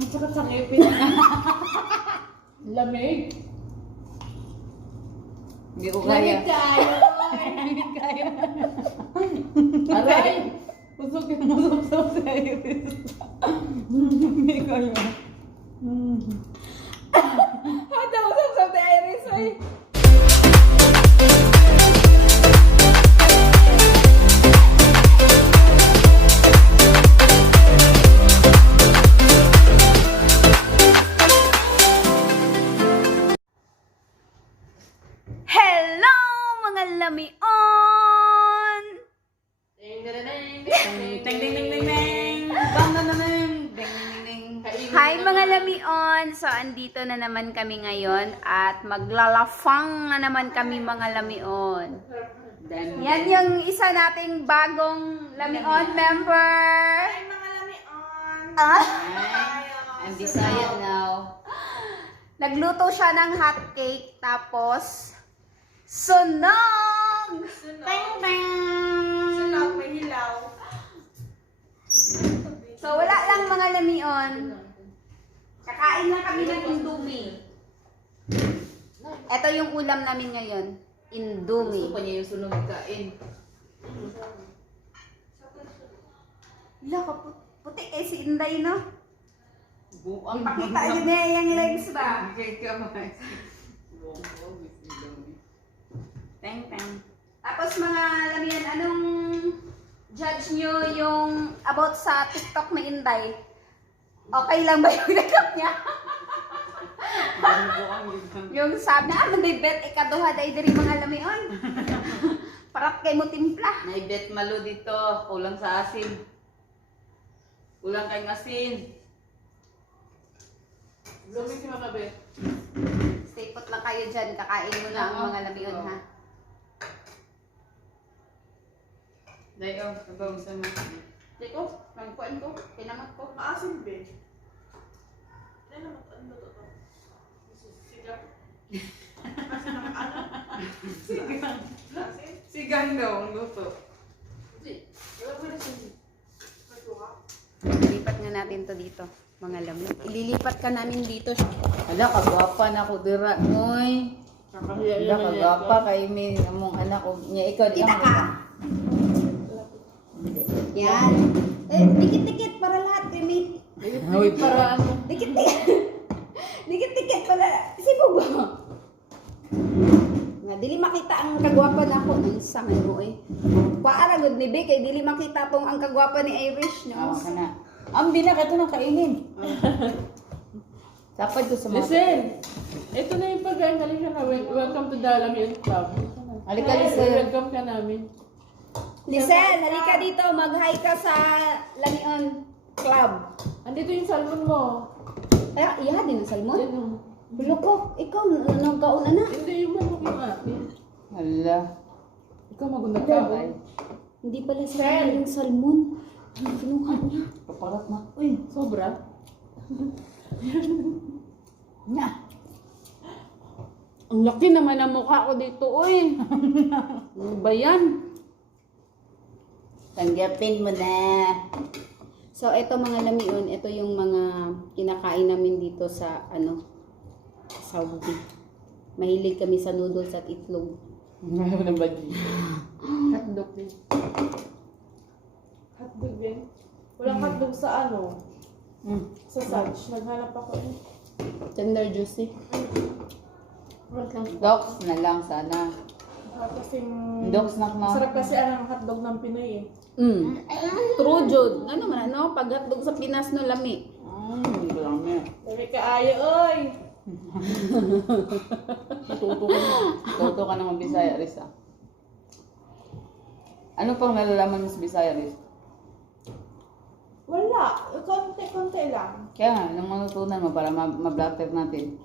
Ang sakit sa ngipin. Lamig. Hindi ko kaya. Lamig kayo. Hindi kaya. Aray. Usok yung musok sa iris. Hindi kaya. Hada usap sa iris ay. Hello mga lamion! Ding ding ding Ding ding ding ding ding. Bang na naman. Ding ding ding ding. Hi mga lamion! So andito na naman kami ngayon at maglalafang na naman kami mga lamion. Yan yung isa nating bagong lamion member. Hi mga lamion. Ah, I'm Bisaya now. nagluto siya ng hot cake tapos sunog! Teng teng! Sunog may hilaw. So wala lang mga lamion. Kakain lang kami ng Indomie. Ito yung ulam namin ngayon. Indomie. Gusto pa niya yung sunog kain. Wala ka puti eh si Inday no? Buang. Pakita yun niya yung legs ba? Okay ka man. Teng teng. Tapos mga lamian, anong judge nyo yung about sa TikTok ni Inday? Okay lang ba yung nakap niya? Yung sabi na, manday bet, ikaduha day diri mga lamion. Parat kay mo timpla. Naibet malo dito. Kulang sa asin. Kulang kayong asin. Lumig si Mama Beth. Stay put lang kayo dyan, kakain mo na ang mga lamion ha. Dayo, sabaw sa mga. Teko, pangkuan ko, pinamat ko. Maasim Beth. Ano naman ano to? Sigang. Kasi naman ano? Sigang. Lasin. Sigang daw ang luto. Hindi. Wala mo na siya. Magkuha. Ilipat nga natin to dito, mga lamion. Ililipat ka namin dito. Ala, kagwapa na ko dira. Uy. Ala, kagwapa kay may among anak ko. Nya ikaw di Kita ang ka. Yan. Eh, dikit-dikit para lahat kay mate. Uy, para ano? Dikit-dikit. Dikit-dikit para. Sibo ba? Nga, dili makita ang kagwapa na ako. Ang sangay mo eh. Paara good ni Be, kay dili makita tong ang kagwapa ni Irish. Oo, No? kana. Ang binaka ito ng kainin. Dapat ko sa mga... Listen. Ito na yung pagkain ka na. Welcome to the Lamion Club. Halika, listen. Welcome ka namin. Listen, halika dito. Mag-hi ka sa Lamion Club. Andito yung salmon mo. Ay, iya din ang salmon. Yan, oh. Hulo ko, ikaw, nagkauna na. Hindi yung manok yung atin. Hala. Ikaw maganda ka. Ay, Hindi pala sa yung salmon. Ano kinuha niya? kaparat na. Uy, sobra. Nga. Ang laki naman ang mukha ko dito, oy. Ano ba yan? Tanggapin mo na. So, ito mga lamion, ito yung mga kinakain namin dito sa, Saudi. Mahilig kami sa noodles at itlog. Ano na ba di? Hotdog din. Hotdog din? Walang hotdog sa ano? Sa Saj. Naghanap ako eh. Tender juicy. Wait lang. Docs na lang sana. Masarap kasing... Docs na na. Masarap kasi ang hotdog ng Pinoy eh. True, Jod. Ano man, Pag hotdog sa Pinas no, lami. Hindi ko lang yan. Sabi ka, ayo, oy! Tuto ka na. Tuto ka naman Bisaya, Riz ah. Ano pang nalalaman mo sa Bisaya, Riz? Wala. Konti-konti lang. Kaya nga, nang manutunan mo para ma-blatter natin.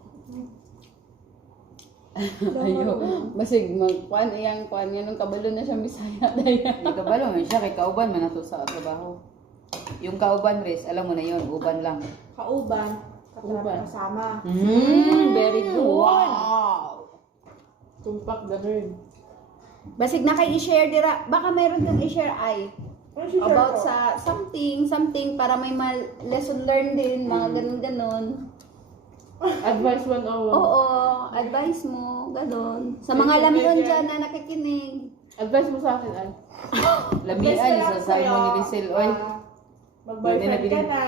Ayo. Basig magkuan iyang kuan nga nung kabalo na siyang Bisaya daya. Hindi ka ba lang, siya kay kauban man nato sa trabaho. Yung kauban, Riz, alam mo na yun, uban lang. Kauban. Katrabaho kasama. Very good. Wow! Tumpak the nerd. Basig na kay i-share dira. Baka mayroon kang i-share ay. Ano si about Sir sa something para may lesson learned din, mga ganun-ganun. Advice 101. Oo, advice mo, ganun. Sa mga lamion dyan na nakikinig. Advice mo sa akin, Ay. Lamian, sa salmo ni Lisel, oy. Mag-boyfriend ka na.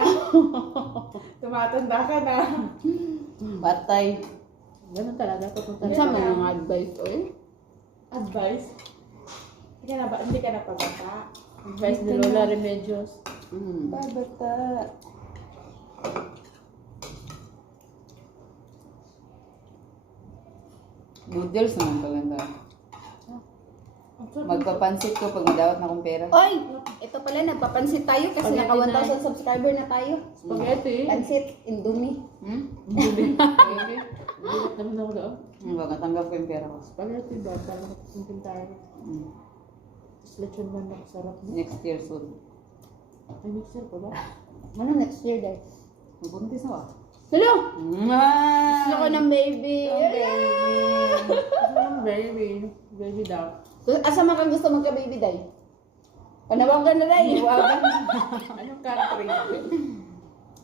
Tumatanda ka na. Patay. Ganun talaga. Papunta Sa mga advice, oy. Advice? Hindi ka na pabata. Advice ni Lola Remedios. Babata. Noodles naman paganda. Magpapansit ko pag madawat na akong pera. Oy, ito pala, nagpapansit tayo kasi Spaghetti naka 1,000 na. subscriber na tayo. Spaghetti. Pansit, Indomie. Hindi. Bilat naman ako doon. Tanggap ko yung pera ko. Spaghetti ba? Parang nakisintin tayo. Tapos lechon man lang. Sarap na. Next year soon. Ay, mixer pa ba? Ano next year, guys? Magbuntis ako. Hello! Gusto ko ng baby. Baby. Baby daw. Asa man kang gusto magka-baby, day? Panawagan na, day. Anong country?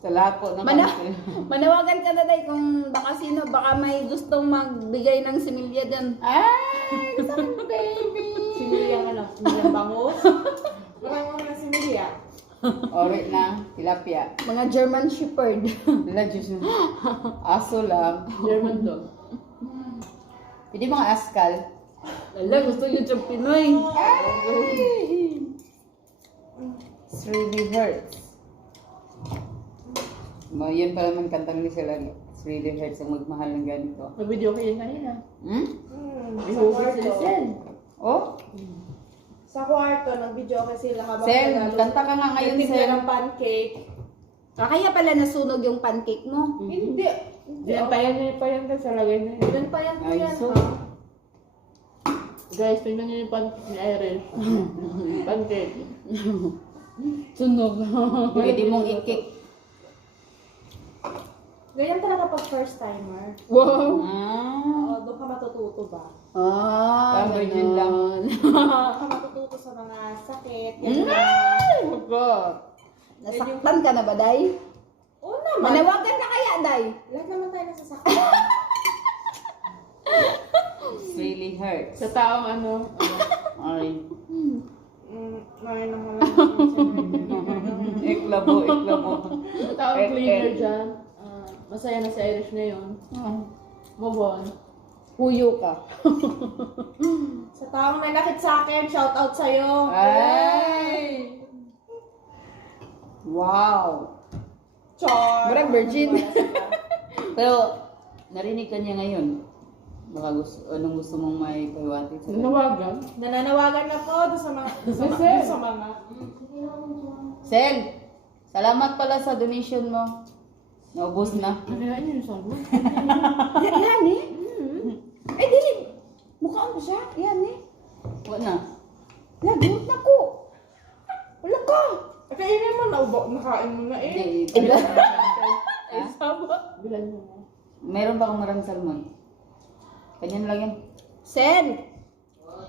Sa lahat po ng country. Manawagan ka na, day, kung baka sino, baka may gustong magbigay ng similya dyan. Ay! Gusto ko ng baby! Similyang ano? Similyang bangus? Marami mo na similya. Ori na, tilapia. Mga German Shepherd. Wala, Diyos yun. Aso lang. German dog. Hindi mga askal. Wala, gusto nyo siyang Pinoy. It really hurts. Yun pa naman kantang ni sila. It really hurts ang magmahal ng ganito. May video ko yun kanina. Hmm? May hugot si Sen. Oh? Sa kwarto, nag-video kasi sila habang Sen, kanta ka nga ngayon, nagtimpla Sen. ng pancake. Kaya pala nasunog yung pancake mo. Hindi. Binampayan niya pa yan kasi lagay na yun. Binampayan ko Ay, yan, so- ha? Guys, tingnan niyo yung pancake ni Irish. Pancake. Sunog. Pwede mong ikik. Ganyan talaga pag first timer. Wow. Ah. Doon ka matututo ba? Ah, Virgin lang. Doon ka matututo sa mga sakit. Nasaktan ka na ba, day? Oo naman. Manawagan ka kaya, day? Lahat naman tayo nasasaktan. It really hurts. Sa taong ano. Ay. Ngayon naman Iklabo, iklabo. Sa taong cleaner dyan. Masaya na si Irish ngayon. Move on. Huyo ka. Sa taong nanakit sa akin, shout out sa'yo. Ay! Wow! Char. Murag virgin. Pero, narinig ka niya ngayon. Baka anong gusto mong may pahiwatig sa Nanawagan? Nananawagan na po doon sa mga... doon sa mga... Sen! Salamat pala sa donation mo. Naubos na. Nakayaan niyo yung sabon? Yan eh. Ay, dili. Mukhaan ko siya. Yan eh. Wala na. Lagot na ko. Wala ka. Kainin mo na, nakain mo na eh. Hindi. Iba. Ay, saba. Bilan mo na. Meron ba kang maraming salmon? Kanyan lang yan. Sen.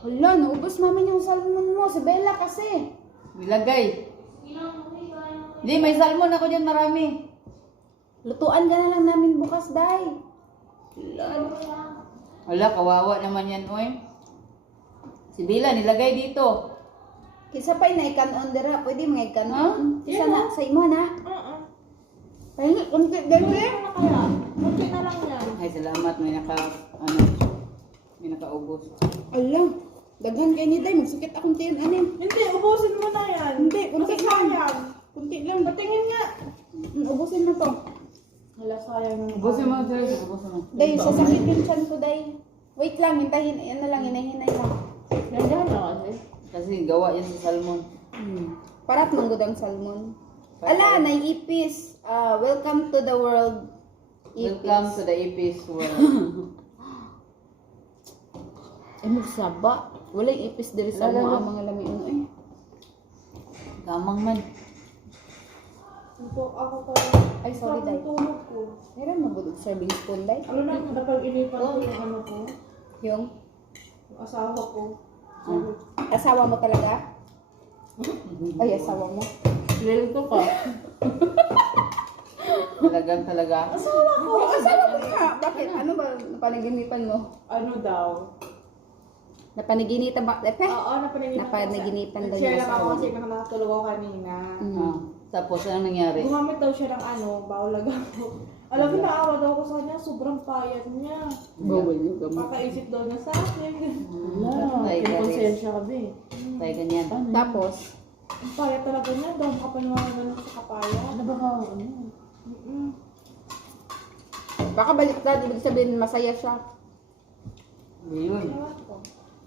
Wala, naubos namin yung salmon mo. Si Bella kasi. Nilagay. Hindi, may salmon ako dyan marami. Lutuan ka na lang namin bukas, day. Wala, kawawa naman yan, oy. Si Bila, nilagay dito. Kisa pa na ikanon dira. Pwede mga ikanon. Huh? Kisa na, sa imo na. Pahingi, kunti, dali. Ano kaya? Kunti na lang yan. Ay, salamat. May may nakaubos. Alam. Daghan kayo ni day. Magsakit akong tiyan, anin. Hindi, ubusin mo na yan. Hindi, kunti lang. Masasayang. Kunti lang. Patingin nga. Ubusin mo to. Hala, sayang naman. Ubusin mo, Teresa. Ubusin mo. Day, sasakit yung chan ko, day. Wait lang, hintayin. Yan na lang, hinahinay lang. Nandiyan na kasi. Kasi gawa yan sa salmon. Parat ng gudang salmon. Ala, naiipis. Welcome to the world. Ipis. Welcome to the Ipis world. Eh, magsaba. Walang ipis diri sa mga lamion eh. Gamang man. Ito ako to. Ay, sorry, day. Tulog ko. Meron mabudog serving spoon, day. Ano na, napag-inipan ko yung ano ko. Yung Yung asawa ko. asawa mo talaga? Ay, asawa mo. Lil to ka. Talaga. Asawa mo nga. Bakit? Ano ba napanaginipan mo? Ano daw? Napanaginitan ba? Oo, Napanaginipan daw Share niya lang ako sa kasi nakatulog ako kanina. Ah, tapos, anong nangyari? Gumamit daw siya ng bawal ako. Alam mo, naawa daw ako sa kanya, sobrang payat niya. Bawal yung gamot. Makaisip daw niya sa akin. Wala, Kinakonsensya kami. Tayo ganyan. Tapos, Ang payat talaga niya, daw makapaniwala sa kapaya. Ano ba ka? baka baliktad. Ibig sabihin, masaya siya. Yun. Ewan ko.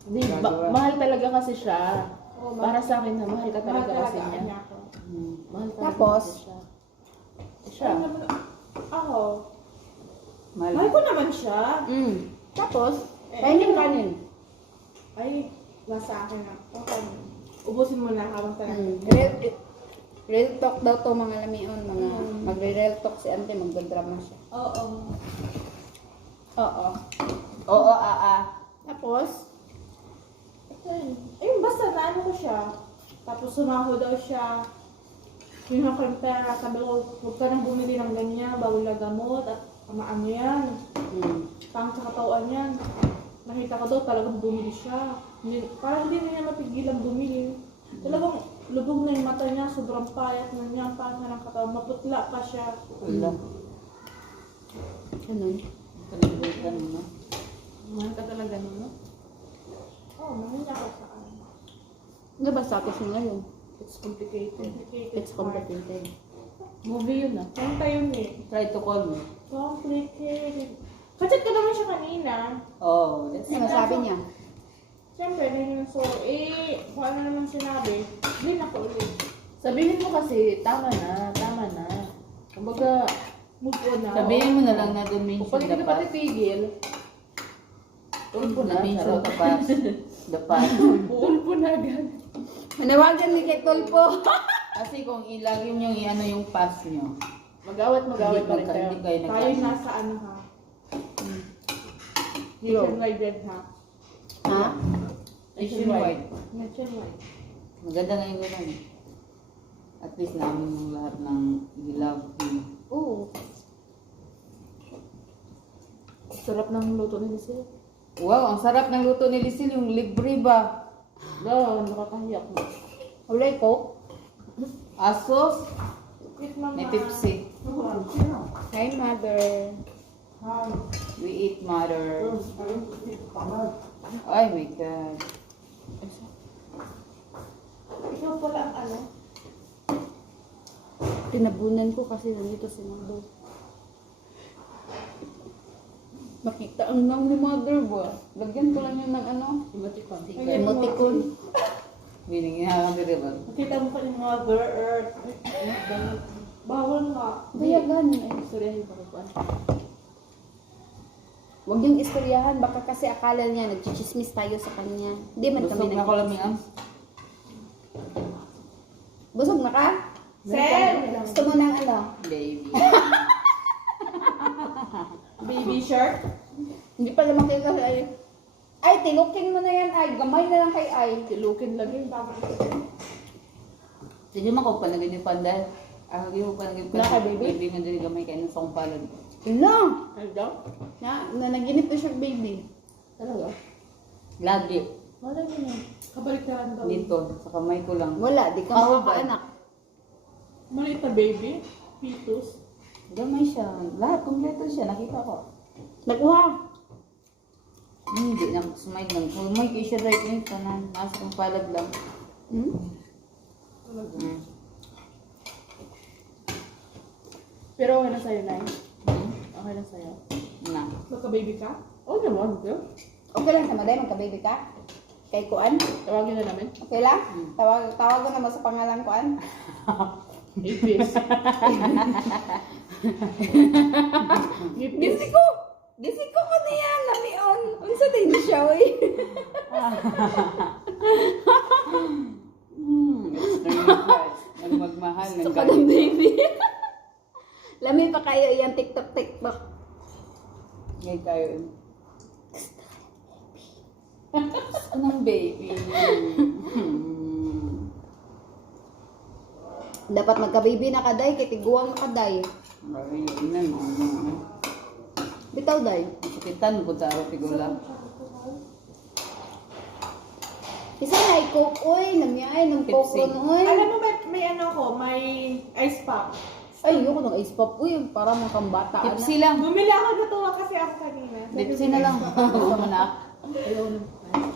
Di, Gagawa. mahal talaga kasi siya. Oh, Para sa akin na mahal ka talaga kasi niya. Hmm. Mahal talaga Tapos? kasi siya. Siya. Ako. Mahal. Mahal ko naman siya. Tapos, kanin. Ay, nasa akin na. Okay. Ubusin mo na habang tayo. Real talk daw to mga lamion. Magre-real talk si ante, magdadrama siya. Oo. Oo. Oo, Tapos, Ayun, basta naano ko siya. Tapos sumaho daw siya. Yun ako yung pera. Sabi ko, huwag ka nang bumili ng ganyan, bawal na gamot at ano yan. Pang sa katawan yan. Nakita ko daw talagang bumili siya. Parang hindi na niya mapigilan bumili. Talagang lubog na yung mata niya, sobrang payat na niya, pang ng katawan, maputla pa siya. Wala. ganun. Kalimutan mo na. Mahal ka talaga nun, no? Oo, mahal niya ako sa ano. Ano ba status niya ngayon? It's complicated. It's complicated. Movie yun ah. Kanta yun eh. Try to call me. Complicated. Kachat ko naman siya kanina. Oh, that's Ano sabi niya? Siyempre, ganyan so, kung ano naman sinabi, din ako ulit. Sabihin mo kasi, tama na. Kumbaga, Move on na. Sabihin mo na lang na don't mention kung pag the hindi ka pa past. titigil, tulpo na. Don't mention Charot. the past. The past. Tulpo na agad. Manawagan ni kay Tulpo. Kasi kung ilagin nyo ano yung past nyo, Mag-awat pa rin kayo. hindi kayo Tayo nagkasya. nasa ano ha. Nationwide ha. Ha? Nationwide. Nationwide. Maganda nga yung gano'n. At least namin yung lahat ng love you. Oo. Sarap ng luto ni Lisel. Wow, ang sarap ng luto ni Lisil, yung libre ba? Nakakahiyak mo. Ulay ko. Asos, Wait, mama. may Pepsi. Hi, mother. We eat mother. Ay my God. Ikaw pala ang ano. Tinabunan ko kasi nandito si mother. Makita ang nang ni mother ba? Lagyan ko lang yun ng ano? Emoticon. Emoticon. Meaning, nakakabili ba? Nakita mo pa yung Mother Earth. Bawal nga. Bayagan. Istoryahin ko pa. Huwag yung istoryahan. Baka kasi akala niya nagchichismis tayo sa kanya. Hindi man kami Busog na ko lang yung Busog na ka? Sel! Gusto mo ng ano? baby. Baby shark. Hindi pala makita si Ay. Ay, tilukin mo na yan, Ay. Gamay na lang kay Ay. Tilukin lagi. Sige mo ko panagin yung panday. Ako yung panagin ko. Wala ka, baby? Baby man dili gamay kayo sa kong palad. Hala! Ay daw? Naginip na siya, baby. Talaga? Lagi. Wala mo na. Kabaliktaran daw. Dito, sa kamay ko lang. Wala, di ka Oo, makakaanak. Maliit na baby. Fetus. Gamay siya. Lahat, kompleto siya. Nakita ko. Nakuha. Hindi na smile lang. Kung may kayo siya right nito na nasa kong palad lang. Hmm? Pero okay na sa'yo, Nay. Okay na sa'yo. Na. Magka-baby ka? Oo naman, girl. Okay lang sa maday, magka-baby ka? Kay Kuan? Tawagin na namin. Okay lang? Tawag ko naman sa pangalan Kuan? Ipis. Gisi ko! Gisi ko ko niya, lamion. Unsa din siya, oy. Magmahal ng Gusto ko ng baby. Lami pa kayo yan, TikTok. Ngay kayo. Gusto ng baby. Dapat magka-baby na kaday, kay tiguang na kaday. Ay, yun na. Bitaw day. Sakitan ko sa araw tigula. Isa na i-coke, uy. Namiyay, ng coke Pepsi. ron, uy. Alam mo, may ano ko, may ice pop. Ay, yun ko ng ice pop, uy. Para makambata. Tipsy lang. Bumili ako, natuwa kasi ako kanina. Tipsy na lang. Gusto mo na.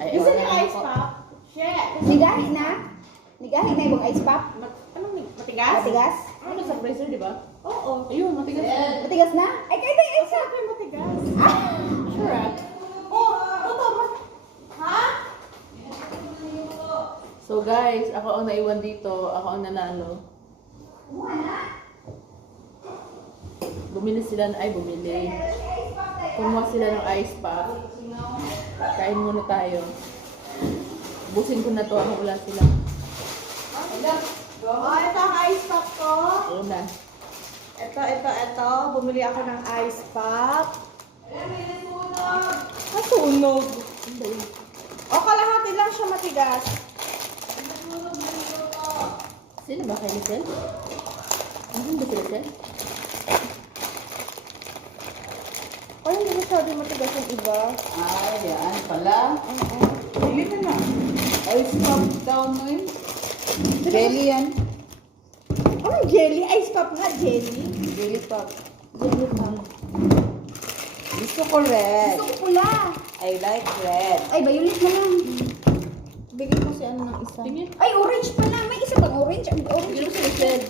Ay, Gusto wala niyo na ice po. pop? Shit! Nigahi na? Nigahi na yung ice pop? Anong matigas? Matigas? Ano sa freezer, di ba? Oo. Ayun, matigas. Matigas na? Ay, kahit na yung ice Sa akin matigas. Sure ah. Oh, totoo. Ha? So guys, ako ang naiwan dito. Ako ang nanalo. Bumili sila bumili. Kumuha sila ng ice pop. Kain muna tayo. Busin ko na to. Ako wala sila. Oh, ito ang ice pop ko. Una. Ito. Bumili ako ng ice pop. Nasunog. O, kalahati lang siya matigas. Sino ba kay Lisel? Ano ba si Lisel? Ay, hindi masyado matigas yung iba. Ay, yan pala. Bili na na. Ice pop daw mo yun. Jelly yan. Oh, jelly. Ice pop nga, jelly. Jelly pop. Jelly pop. Gusto ko red. Gusto ko pula. I like red. Ay, violet na lang. Bigay ko si ano ng isa. Tingin. Ay, orange pala. May isa pang orange. Ang orange. Tingin mo si Lisel.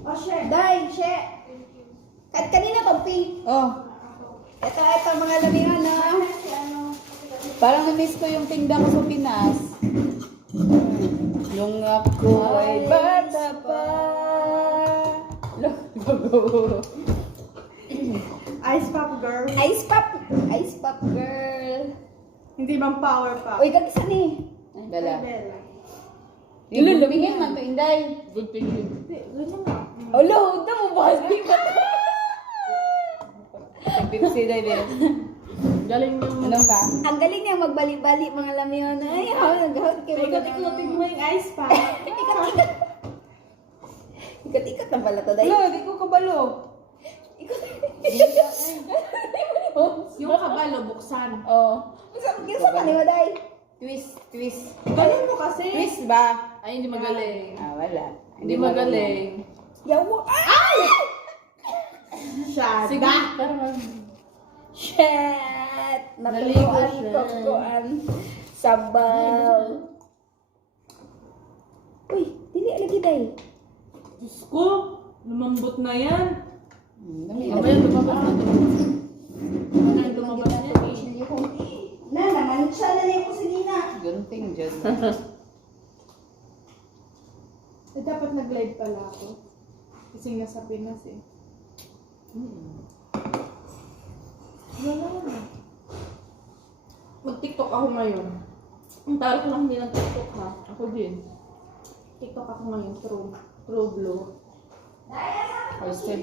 Oh, shit. Day, she. Kahit kanina to, pink. Oh, Ito, mga lamihan na. Si ano. parang na-miss ko yung tinda ko sa Pinas. Nung ako ay bata pa. Ice pop girl. Ice pop. Ice pop girl. Hindi bang power pop? Uy, kagisa ni. Dala. Bella. Ilulubingin man to, Inday. Good tingin. Hindi, ganyan nga. Alo, huwag na mo bahas. Di ba? Tipsy day din. Galing yung... Anong ka? Ang galing niya magbali-bali mga lamihan. Ay, nagahot kayo. Ikot-ikutin mo yung ice pop. Ikat-ikat. Ikat-ikat na pala to, day. Hello, di ko kabalo. Yung kabalo, buksan. Oh. Isa ka niyo, day. Twist. Ganun mo kasi. Twist ba? Ay, hindi magaling. Ah, wala. Hindi magaling. Yawa. Ay! Siya. Sige, Da. tara. Shit! Naligo Naturuan siya. ko kuan. Sabaw. Uy, dili lagi day. Diyos ko, lumambot na yan. Mamaya lumabas na to. Mamaya lumabas na yan eh. Na, naman siya na yung kusinina. Gunting dyan. Eh, dapat nag-live pala ako. Kasi nasa Pinas eh. Wala na. Mag-tiktok ako ngayon. Ang talo ko lang hindi ng tiktok ha. Ako din. Tiktok ako ngayon through blue. Posted.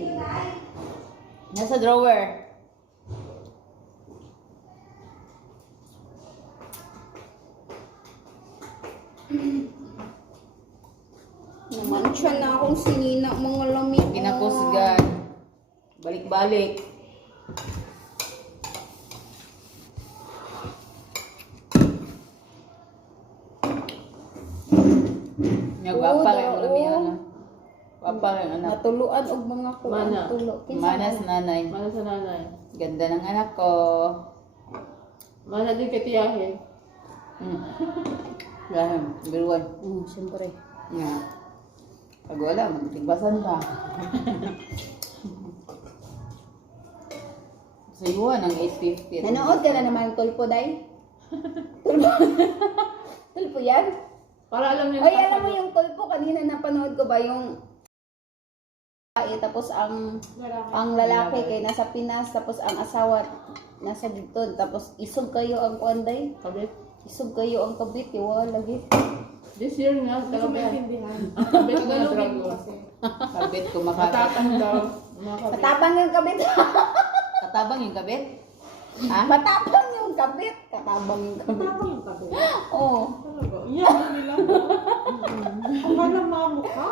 Nasa drawer. Naman siya na akong sinina mga lami. Pinakusgan. Balik-balik. Nga, wapa rin ang lamihan. Wapa rin anak. Natuluan og mga kuan Mana. tulo. Manas nanay. Mana sa nanay. Ganda ng anak ko. Mana din kay tiyahin. Yan, biruan. Siyempre. Nga. Pag wala, magtigbasan pa. Sa iwan ang 850. Nanood ka na naman tulpo, day? Tulpo? Tulpo yan? Para alam niyo. Ay, alam mo yung tulpo, kanina napanood ko ba yung tapos ang lalaki kay nasa Pinas, tapos ang asawa nasa dito, tapos isog kayo ang kuanday, Kabit. isog kayo ang kabit, wala lagi. This year nga, Hindi ko talaga. maintindihan. Kabit nga Tagalogin dragon. ko kasi. Kabit kumakata. Matapang daw. Mga kabit. Matapang yung kabit. Katabang yung kabit. Matapang yung kabit. Katabang yung kabit. Tapang yung tabi. Oo. Talaga. Yan, nila. Ang ganang mga mukha.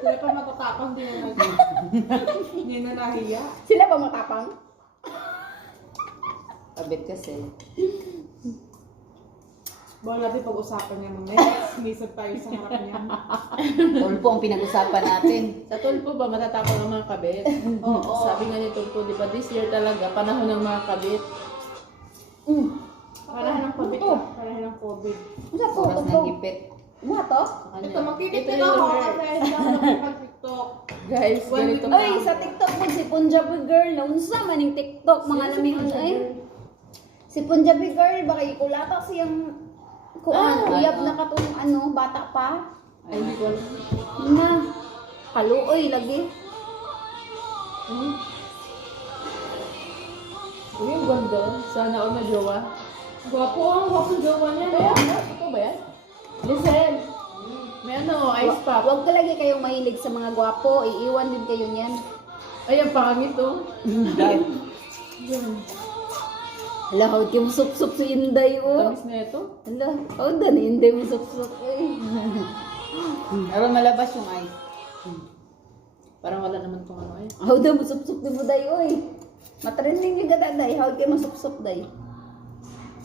Sila pa matatapang din na hindi na nahiya. Sila ba matapang? Kabit kasi. Bawal natin pag-usapan niya mga Misod tayo sa harap niya. Tulpo ang pinag-usapan natin. Sa tulpo ba matatapang ang mga kabit? Oo. Sabi nga ni tulpo, di ba this year talaga, panahon ng mga kabit. Panahon ng COVID. Ito. Panahon ng COVID. Sa to, Oras ng hipit. Ano to? Ito, magkikita Ito na yung ako number. kasi dahil mag TikTok. Guys, ganito Ay, sa TikTok mo si Punjabi girl. Naunsa man yung TikTok. Mga lamion ay. Si Punjabi girl, baka ikulata siyang kuan. Uyab na katong ano, bata pa. Ay, hindi ko alam. Na. Kaluoy lagi. Uy, ang ganda. Sana all na jowa. Gwapo jowa niya. Kaya, ito ba yan? Listen. May ano, ice pop. Huwag talaga kayong mahilig sa mga gwapo. Iiwan din kayo niyan. Ay, ang pangit oh. Hala, hawad kayo sup-sup si Inday, oh. Tamis na ito. Hala, hawad na ni Inday mo sup-sup, eh. Pero malabas yung ice. Parang wala naman tong ano eh. Hawad na mo sup-sup ni mo, day, oy. Matrending yung gada, day. Hawad kayo mo sup-sup, day.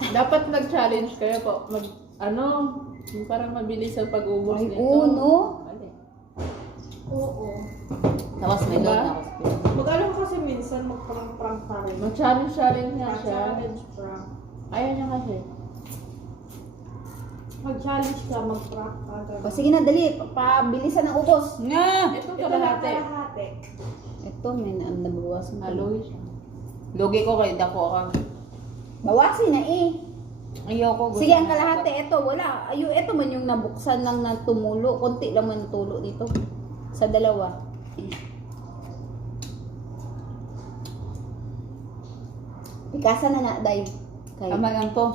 Dapat nag-challenge kayo po. Yung parang mabilis ang pag-ubos Ay, nito. oo, no? Mali. Oo. Tapos may Diba? load na ako. Mag-alam kasi minsan magprank-prank pa rin. Mag-challenge nga siya. Mag-challenge prank. Ayaw niya kasi. Mag-challenge ka, mag-prank ka. O, sige na, dali. Pabilisan ng ubos. Nga! Ito Ito na kalahati. kalahati. Ito, may nabawas mo. Aloy siya. Lugi ko kay dako ka. Bawasin na, eh. Ayoko. gusto Sige, ang ko. kalahati, ito, wala. Ayun, ito man yung nabuksan lang na tumulo. Konti lang man tulo dito. Sa dalawa. Pikasan na na, day. Kay, Tama lang to.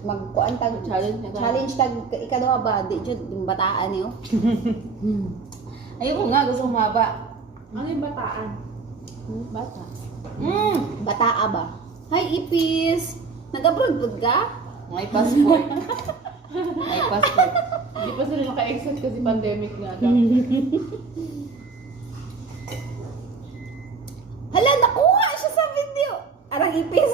magkuan tag Challenge na tayo. challenge tag ikaduha ba di jud yung bataan niyo. Ayoko nga, gusto humaba. Ano yung bataan? Bata. Bataa ba? Hi Ipis. Nag-abroad pud ka? May passport. May passport. Hindi pa sila naka-exit kasi pandemic nga daw. Hala, nakuha siya sa video. Arang Ipis.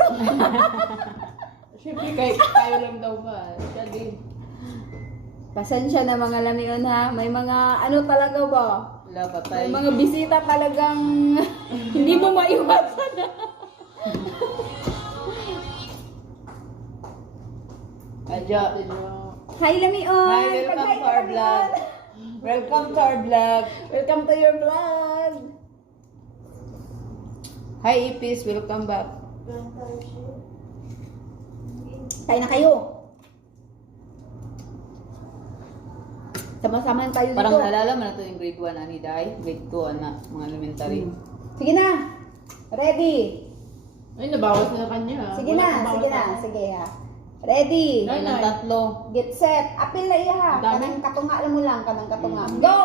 Siyempre, kayo lang daw ba? Siya din. Pasensya na mga lamion ha. May mga ano talaga ba? Wala, May patay. mga bisita talagang hindi mo maiwasan. Adyo. Hi lamion. Hi, welcome Pag-hi to ka, our Lamion. vlog. Welcome to our vlog. Welcome to your vlog. Hi, Ipis. Welcome back. Kain na kayo. Sama-sama tayo dito. Parang naalala mo na ito yung grade 1 ani Day. Grade 2 anak, mga elementary. Sige na. Ready. Ay, nabawas na kanya ha. Sige Wala na, pang sige na, bawas sige ha. Ready. Nay, Ayun ang nay. tatlo. Get set. Apil na iya ha. Ang dami. Kanang katunga lang mo lang, kanang katunga. Go!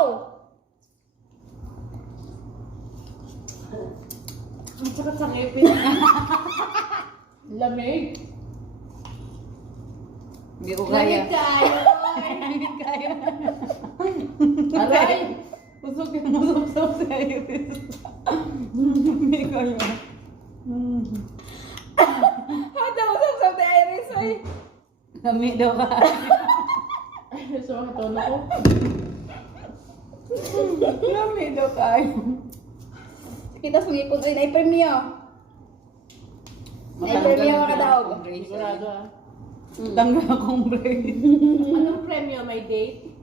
Ang sakit sa ngipin. Lamig. Hindi ko kaya. tayo. Kaya. Aray! Usok yung musok-sok sa Ipis. Hindi kaya. Hada mo sa Iris ay. Kami daw ka. Ay, so ang tono ko. Kami daw kayo. Kita sa ngipon ay na-premyo. Na-premyo ka daw. Sigurado ha. Tanggal akong braid. Anong premyo? May date?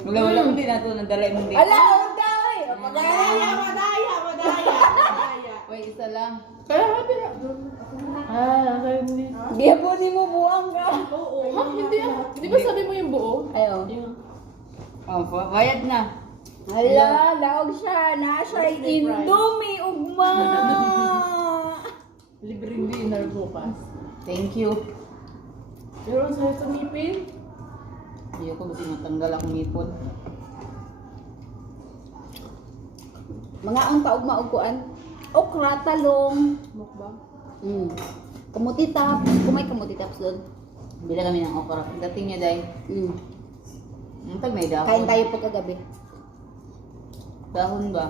Wala hindi na ito. Nadala yung braid. Ala, Uday! Madaya, madaya, madaya, madaya. Wait, isa lang. Kaya happy na. Kaya hindi. Biyabuni mo buwang ka. Oo. Ha? Hindi ah. Di ba sabi mo yung buo? Ayo. Yung... Oh, bayad na. Hala, laog siya. Nasa Indomie ugma. Libreng dinner bukas. Thank you. Pero ang sakit sa ngipin. Hindi ko kasi matanggal akong ngipon. Mga ang kaugma og kuan. Okra, talong. Mukbang. Kamuti taps. Kumay kamuti taps doon. Bila kami ng okra. Dating niya dahil. Tag may dahon. Kain tayo po kagabi. Dahon ba?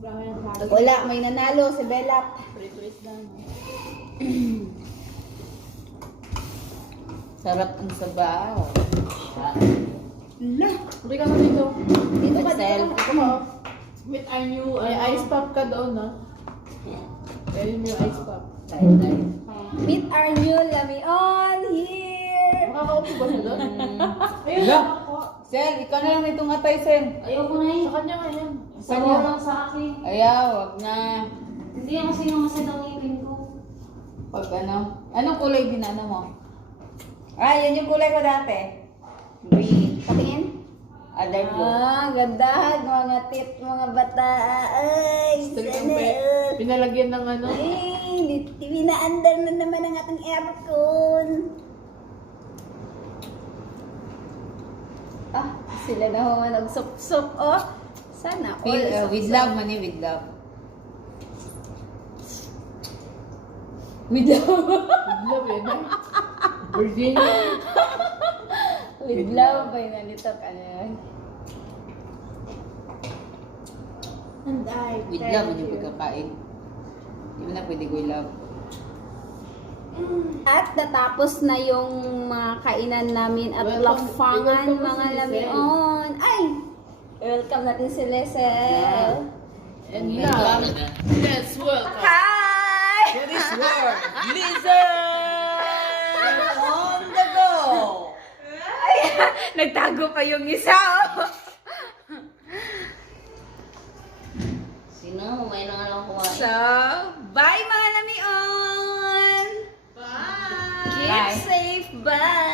Marami ng salad. Wala, may nanalo si Belap. Prito isda. No? Sarap ang sabaw. Hindi ka na dito. Dito ka, Excel. dito ka. With our new ice pop ka doon, no? Ayun yung ice pop. Kain. Meet our new Lamion here. Makakaupo ba siya doon? Ayun, Wala. ako. Sel, ikaw na lang itong atay, Sel. Ayoko na eh. Sa kanya ngayon. Sanyo lang sa akin. Ayaw, wag na. Hindi ako kasi yung masad ang ngipin ko. Pag ano. Anong kulay ginano mo? Ah, yan yung kulay ko dati. Green. Patingin. Other blue. Ganda. Mga tit, mga bata. Ay, Pinalagyan ng ano. Ay, pinaandar na naman ang ating aircon. Ah, sila na ho nagsup-sup. Oh, sana all. With love, money with love. With love. Love yun, eh. Virginia. With love, ay nalito ka na. And I With love, ano yung pagkakain. Hindi mo na pwede ko love. At natapos na yung mga kainan namin at Welcome- lafangan welcome mga si Lisel. lamion. Ay! Welcome natin si Lesel. And now, let's welcome. Hi! For this world, Lizard! On the go! Ay, nagtago pa yung isa. Oh. Sino? May na nga lang kumain. So, bye mga lamion! Bye! Keep Bye. safe, bye!